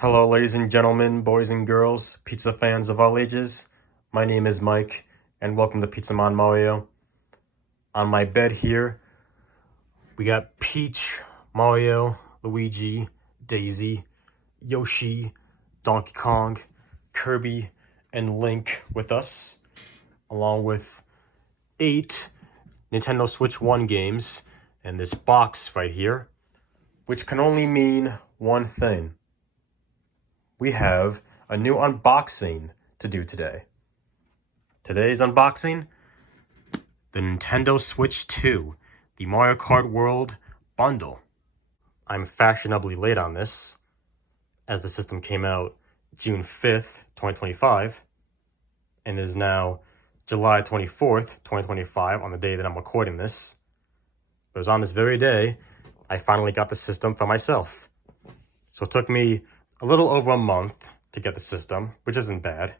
Hello, ladies and gentlemen, boys and girls, pizza fans of all ages. My name is Mike, and welcome to Pizza Man Mario. On my bed here, we got Peach, Mario, Luigi, Daisy, Yoshi, Donkey Kong, Kirby, and Link with us, along with 8 Nintendo Switch 1 games, and this box right here, which can only mean one thing. We have a new unboxing to do today. Today's unboxing, the Nintendo Switch 2, the Mario Kart World bundle. I'm fashionably late on this, as the system came out June 5th, 2025, and is now July 24th, 2025, on the day that I'm recording this. But it was on this very day, I finally got the system for myself. So it took me a little over a month to get the system, which isn't bad.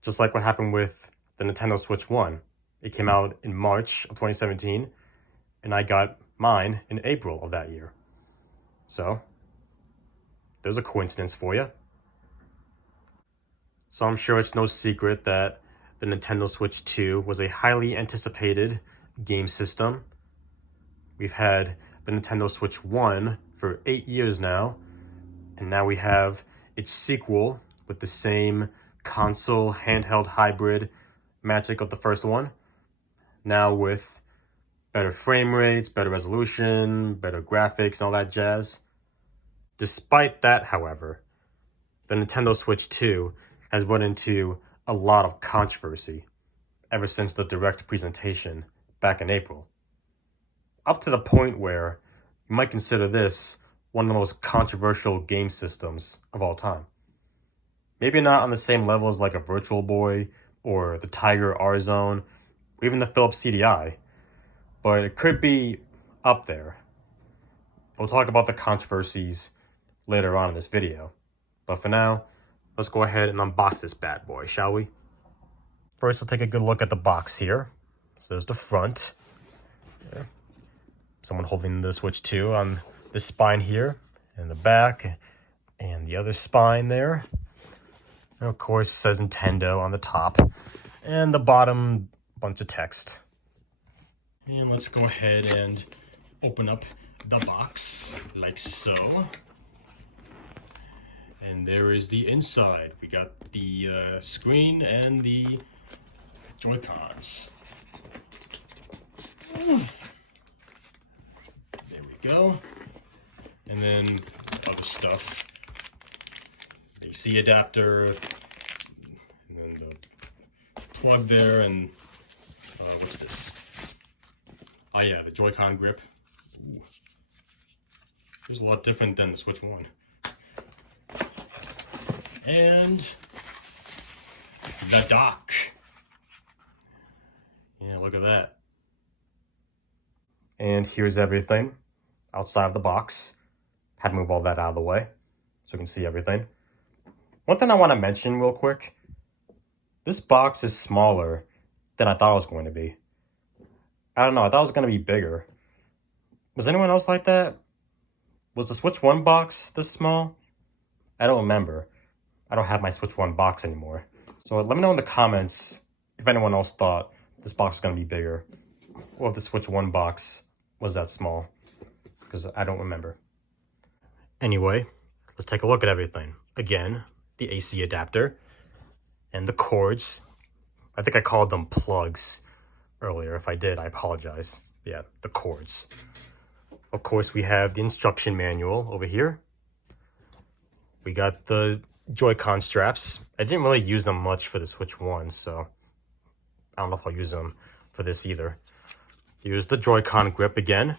Just like what happened with the Nintendo Switch 1. It came out in March of 2017, and I got mine in April of that year. So, there's a coincidence for you. So I'm sure it's no secret that the Nintendo Switch 2 was a highly anticipated game system. We've had the Nintendo Switch 1 for 8 years now, and now we have its sequel with the same console handheld hybrid magic of the first one. Now with better frame rates, better resolution, better graphics, and all that jazz. Despite that, however, the Nintendo Switch 2 has run into a lot of controversy ever since the direct presentation back in April. Up to the point where you might consider this one of the most controversial game systems of all time. Maybe not on the same level as like a Virtual Boy or the Tiger R-Zone, or even the Philips CDI, but it could be up there. We'll talk about the controversies later on in this video. But for now, let's go ahead and unbox this bad boy, shall we? First, we'll take a good look at the box here. So there's the front. Yeah. Someone holding the Switch 2 on this spine here, and the back, and the other spine there. And of course, it says Nintendo on the top, and the bottom, bunch of text. And let's go ahead and open up the box, like so. And there is the inside. We got the screen and the Joy-Cons. There we go. And then other stuff. AC adapter, and then the plug there, and what's this? Oh yeah, the Joy-Con grip. Ooh. It was a lot different than the Switch 1. And the dock. Yeah, look at that. And here's everything outside of the box. Had to move all that out of the way so you can see everything. One thing I want to mention real quick. This box is smaller than I thought it was going to be. I don't know, I thought it was going to be bigger. Was anyone else like that? Was the Switch 1 box this small? I don't remember. I don't have my Switch 1 box anymore. So let me know in the comments if anyone else thought this box was going to be bigger, or if the Switch 1 box was that small, because I don't remember. Anyway, let's take a look at everything. Again, the AC adapter and the cords. I think I called them plugs earlier. If I did, I apologize. Yeah, the cords. Of course, we have the instruction manual over here. We got the Joy-Con straps. I didn't really use them much for the Switch 1, so I don't know if I'll use them for this either. Here's the Joy-Con grip again.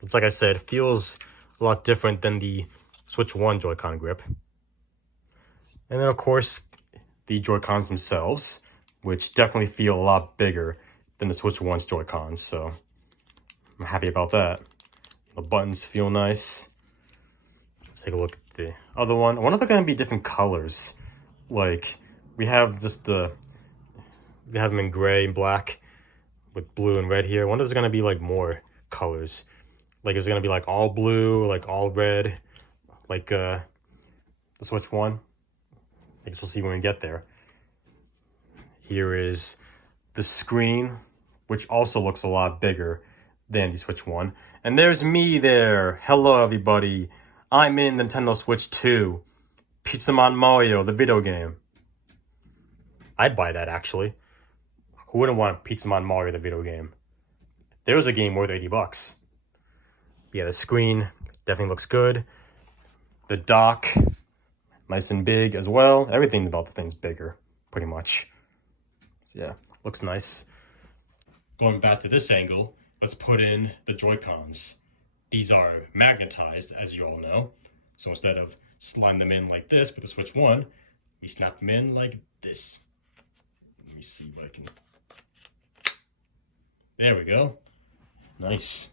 Which, like I said, feels a lot different than the Switch 1 Joy-Con grip. And then, of course, the Joy-Cons themselves, which definitely feel a lot bigger than the Switch 1's Joy-Cons, so I'm happy about that. The buttons feel nice. Let's take a look at the other one. I wonder if they're going to be different colors. Like, we have them in gray and black with blue and red here. I wonder if there's going to be, like, more colors. Like, is it going to be, like, all blue, like, all red? Like, the Switch 1. I guess we'll see when we get there. Here is the screen, which also looks a lot bigger than the Switch 1. And there's me there. Hello, everybody. I'm in Nintendo Switch 2. Pizzaman Mario, the video game. I'd buy that, actually. Who wouldn't want Pizzaman Mario, the video game? There's a game worth $80. Yeah, the screen definitely looks good. The dock, nice and big as well. Everything about the thing's bigger, pretty much. So yeah, looks nice. Going back to this angle, let's put in the Joy-Cons. These are magnetized, as you all know. So instead of sliding them in like this with the Switch 1, we snap them in like this. Let me see what I can... There we go. Nice.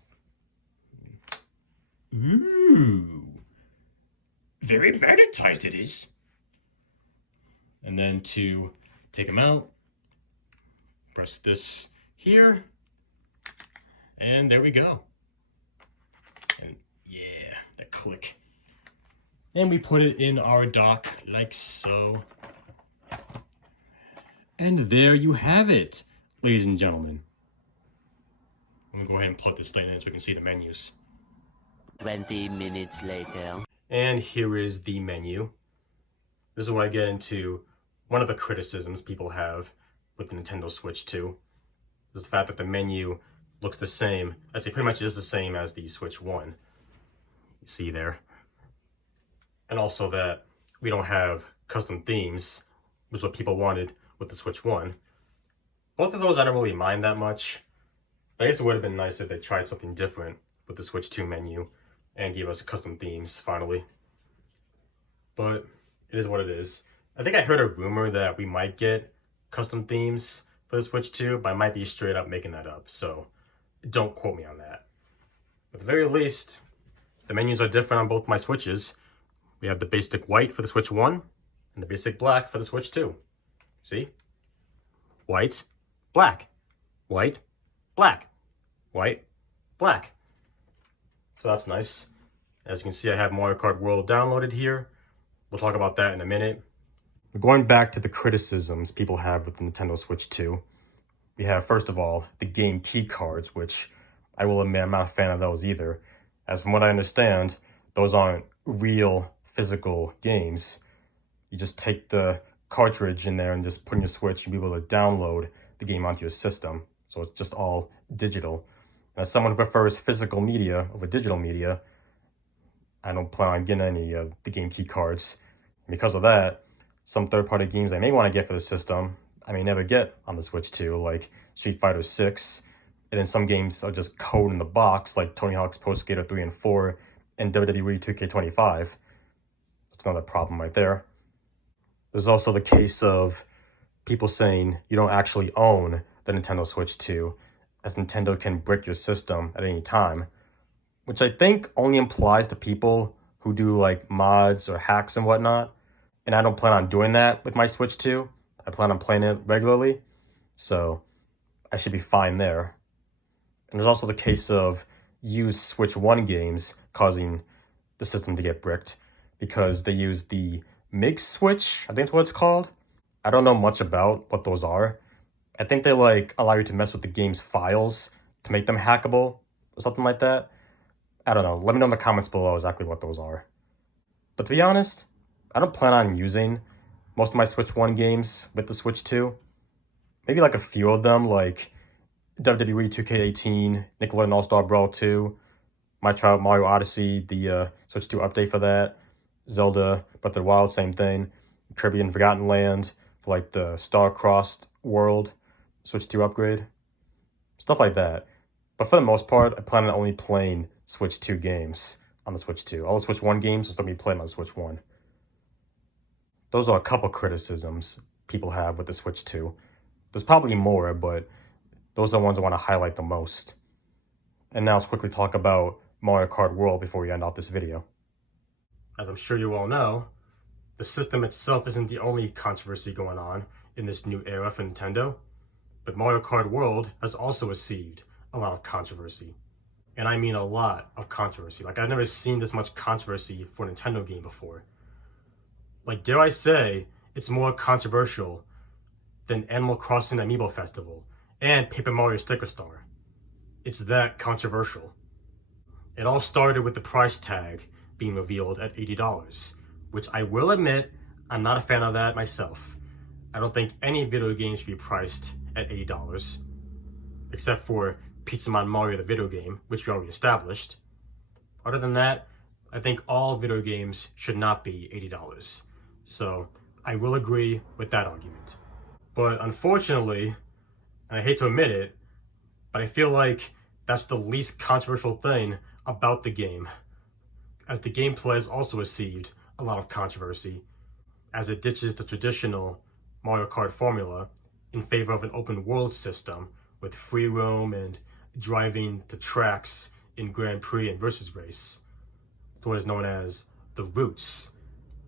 Ooh. Very magnetized it is. And then to take them out, press this here. And there we go. And yeah, that click. And we put it in our dock like so. And there you have it, ladies and gentlemen. I'm gonna go ahead and plug this thing in so we can see the menus. 20 minutes later. And here is the menu. This is where I get into one of the criticisms people have with the Nintendo Switch 2. Is the fact that the menu looks the same. Actually, pretty much is the same as the Switch 1. You see there. And also that we don't have custom themes, which is what people wanted with the Switch 1. Both of those I don't really mind that much. I guess it would have been nice if they tried something different with the Switch 2 menu and gave us custom themes, finally. But it is what it is. I think I heard a rumor that we might get custom themes for the Switch 2, but I might be straight up making that up, so don't quote me on that. At the very least, the menus are different on both my Switches. We have the basic white for the Switch 1 and the basic black for the Switch 2. See? White, black, white, black, white, black. So that's nice. As you can see, I have Mario Kart World downloaded here. We'll talk about that in a minute. Going back to the criticisms people have with the Nintendo Switch 2, we have, first of all, the game key cards, which I will admit I'm not a fan of those either. As from what I understand, those aren't real physical games. You just take the cartridge in there and just put in your Switch, you'll be able to download the game onto your system. So it's just all digital. And as someone who prefers physical media over digital media, I don't plan on getting any of the game key cards. And because of that, some third-party games I may want to get for the system, I may never get on the Switch 2, like Street Fighter 6. And then some games are just code in the box, like Tony Hawk's Pro Skater 3 and 4 and WWE 2K25. That's another problem right there. There's also the case of people saying you don't actually own the Nintendo Switch 2, as Nintendo can brick your system at any time, which I think only applies to people who do like mods or hacks and whatnot. And I don't plan on doing that with my Switch 2. I plan on playing it regularly, so I should be fine there. And there's also the case of used Switch 1 games causing the system to get bricked because they use the MIG switch, I think that's what it's called. I don't know much about what those are. I think they like allow you to mess with the game's files to make them hackable or something like that. I don't know. Let me know in the comments below exactly what those are. But to be honest, I don't plan on using most of my Switch 1 games with the Switch 2. Maybe like a few of them, like WWE 2K18, Nickelodeon All-Star Brawl 2, Mario Odyssey, the Switch 2 update for that, Zelda Breath of the Wild, same thing, Kirby and Forgotten Land for like the Star-Crossed World, Switch 2 upgrade, stuff like that. But for the most part, I plan on only playing Switch 2 games on the Switch 2. All the Switch 1 games will still be playing on the Switch 1. Those are a couple criticisms people have with the Switch 2. There's probably more, but those are the ones I want to highlight the most. And now let's quickly talk about Mario Kart World before we end off this video. As I'm sure you all know, the system itself isn't the only controversy going on in this new era for Nintendo, but Mario Kart World has also received a lot of controversy. And I mean a lot of controversy. Like, I've never seen this much controversy for a Nintendo game before. Like, dare I say, it's more controversial than Animal Crossing Amiibo Festival and Paper Mario Sticker Star. It's that controversial. It all started with the price tag being revealed at $80, which I will admit, I'm not a fan of that myself. I don't think any video game should be priced at $80, except for Pizza Mario the video game, which we already established. Other than that, I think all video games should not be $80. So I will agree with that argument. But unfortunately, and I hate to admit it, but I feel like that's the least controversial thing about the game, as the gameplay has also received a lot of controversy, as it ditches the traditional Mario Kart formula in favor of an open world system with free roam and driving to tracks in Grand Prix and Versus Race, to what is known as the routes,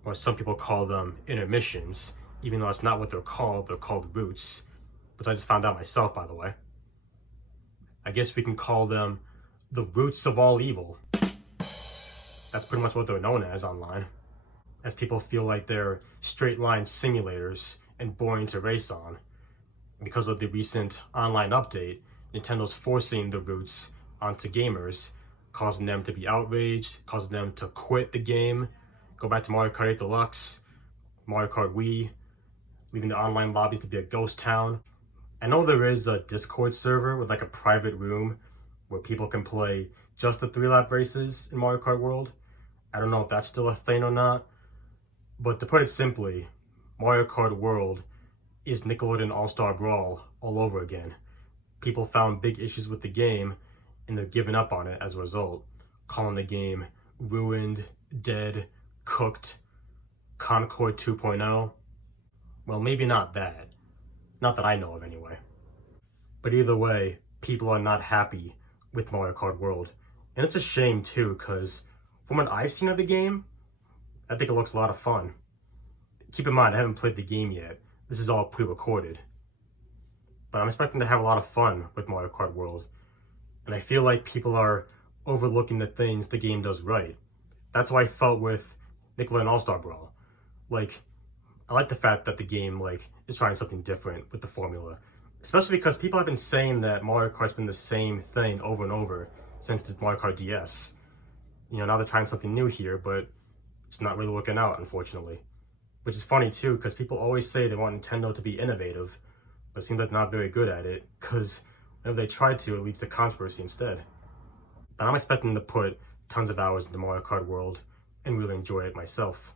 or some people call them intermissions, even though that's not what they're called routes, which I just found out myself, by the way. I guess we can call them the roots of all evil. That's pretty much what they're known as online, as people feel like they're straight line simulators and boring to race on. Because of the recent online update, Nintendo's forcing the roots onto gamers, causing them to be outraged, causing them to quit the game, go back to Mario Kart 8 Deluxe, Mario Kart Wii, leaving the online lobbies to be a ghost town. I know there is a Discord server with like a private room where people can play just the 3-lap races in Mario Kart World. I don't know if that's still a thing or not, but to put it simply, Mario Kart World is Nickelodeon All-Star Brawl all over again. People found big issues with the game and they're giving up on it as a result, calling the game ruined, dead, cooked, Concord 2.0. Well, maybe not that. Not that I know of anyway. But either way, people are not happy with Mario Kart World. And it's a shame too, because from what I've seen of the game, I think it looks a lot of fun. Keep in mind, I haven't played the game yet. This is all pre-recorded. But I'm expecting to have a lot of fun with Mario Kart World. And I feel like people are overlooking the things the game does right. That's how I felt with Nickelodeon All-Star Brawl. Like, I like the fact that the game is trying something different with the formula. Especially because people have been saying that Mario Kart's been the same thing over and over since it's Mario Kart DS. You know, now they're trying something new here, but it's not really working out, unfortunately. Which is funny too, because people always say they want Nintendo to be innovative, but it seems like they're not very good at it, because whenever they try to, it leads to controversy instead. But I'm expecting to put tons of hours into Mario Kart World and really enjoy it myself.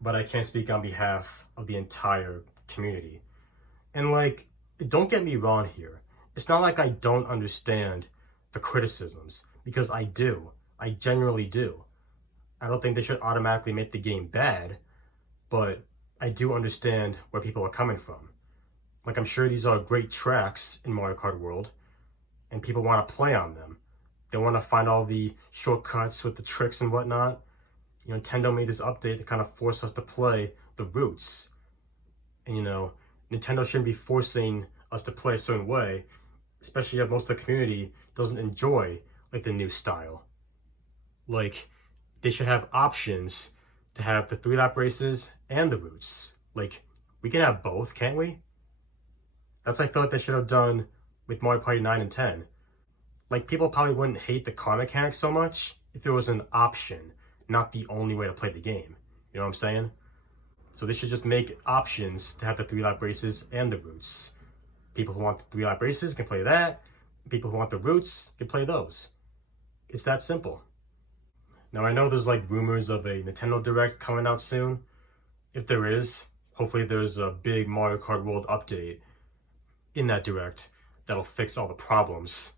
But I can't speak on behalf of the entire community. And don't get me wrong here. It's not like I don't understand the criticisms, because I do. I genuinely do. I don't think they should automatically make the game bad, but I do understand where people are coming from. Like, I'm sure these are great tracks in Mario Kart World, and people want to play on them. They want to find all the shortcuts with the tricks and whatnot. You know, Nintendo made this update to kind of force us to play the routes. And, you know, Nintendo shouldn't be forcing us to play a certain way, especially if most of the community doesn't enjoy, the new style. They should have options to have the 3-lap races and the routes. We can have both, can't we? That's what I feel like they should have done with Mario Party 9 and 10. People probably wouldn't hate the car mechanics so much if there was an option, not the only way to play the game. You know what I'm saying? So they should just make options to have the 3-lap races and the routes. People who want the 3-lap races can play that. People who want the routes can play those. It's that simple. Now I know there's rumors of a Nintendo Direct coming out soon. If there is, hopefully there's a big Mario Kart World update in that Direct that'll fix all the problems.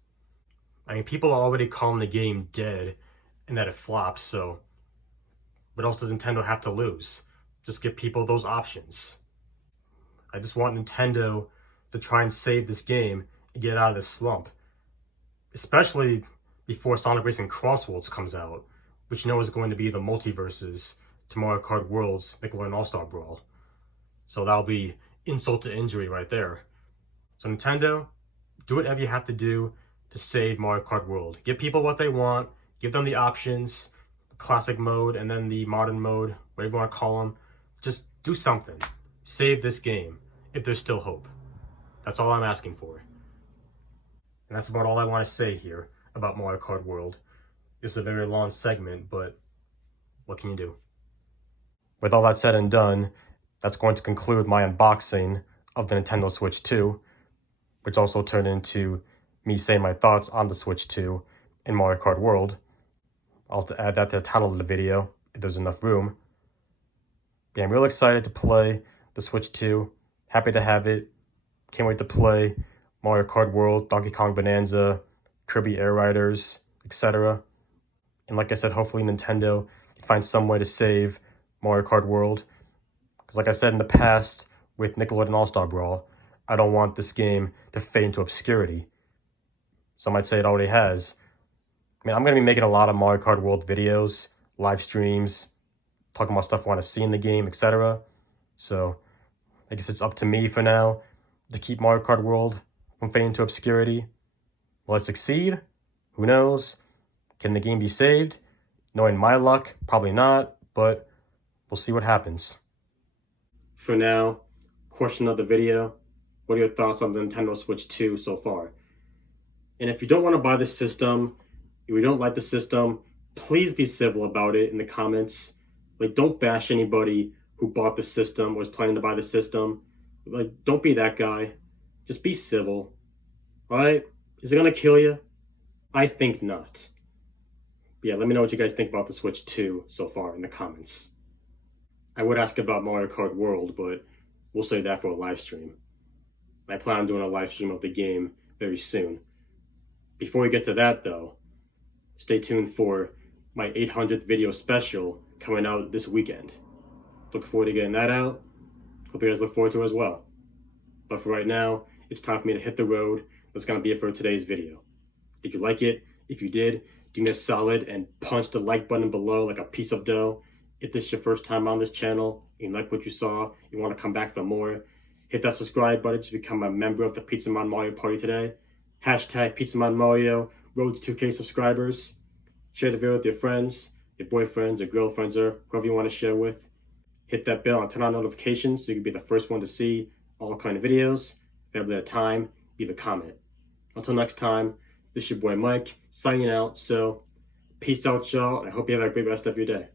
I mean, people are already calling the game dead and that it flopped, so what else does Nintendo have to lose? Just give people those options. I just want Nintendo to try and save this game and get out of this slump. Especially before Sonic Racing Cross Worlds comes out, which you know is going to be the multiverses to Mario Kart World's Nickelodeon All-Star Brawl. So that'll be insult to injury right there. So Nintendo, do whatever you have to do to save Mario Kart World. Give people what they want, give them the options, classic mode and then the modern mode, whatever you want to call them. Just do something. Save this game if there's still hope. That's all I'm asking for. And that's about all I want to say here about Mario Kart World. This is a very long segment, but what can you do? With all that said and done, that's going to conclude my unboxing of the Nintendo Switch 2, which also turned into me saying my thoughts on the Switch 2 in Mario Kart World. I'll have to add that to the title of the video if there's enough room. Yeah, I'm real excited to play the Switch 2. Happy to have it. Can't wait to play Mario Kart World, Donkey Kong Bonanza, Kirby Air Riders, etc. And like I said, hopefully Nintendo can find some way to save Mario Kart World. Because like I said in the past with Nickelodeon All-Star Brawl, I don't want this game to fade into obscurity. Some might say it already has. I mean, I'm going to be making a lot of Mario Kart World videos, live streams, talking about stuff I want to see in the game, etc. So I guess it's up to me for now to keep Mario Kart World from fading into obscurity. Will it succeed? Who knows? Can the game be saved? Knowing my luck, probably not, but we'll see what happens. For now, question of the video, what are your thoughts on the Nintendo Switch 2 so far? And if you don't want to buy the system, if you don't like the system, please be civil about it in the comments. Like, don't bash anybody who bought the system or was planning to buy the system. Like, don't be that guy. Just be civil. Alright? Is it gonna kill you? I think not. But yeah, let me know what you guys think about the Switch 2 so far in the comments. I would ask about Mario Kart World, but we'll save that for a live stream. I plan on doing a live stream of the game very soon. Before we get to that though, stay tuned for my 800th video special coming out this weekend. Look forward to getting that out. Hope you guys look forward to it as well. But for right now, it's time for me to hit the road. That's going to be it for today's video. Did you like it? If you did, do me a solid and punch the like button below like a piece of dough. If this is your first time on this channel, you like what you saw, you want to come back for more, hit that subscribe button to become a member of the Pizzaman Mario Party today. Hashtag Pizzaman Mario, road to 2K subscribers. Share the video with your friends, your boyfriends, your girlfriends, or whoever you want to share with. Hit that bell and turn on notifications so you can be the first one to see all kind of videos. If you have that time, leave a comment. Until next time, this is your boy Mike, signing out. So, peace out, y'all, and I hope you have a great rest of your day.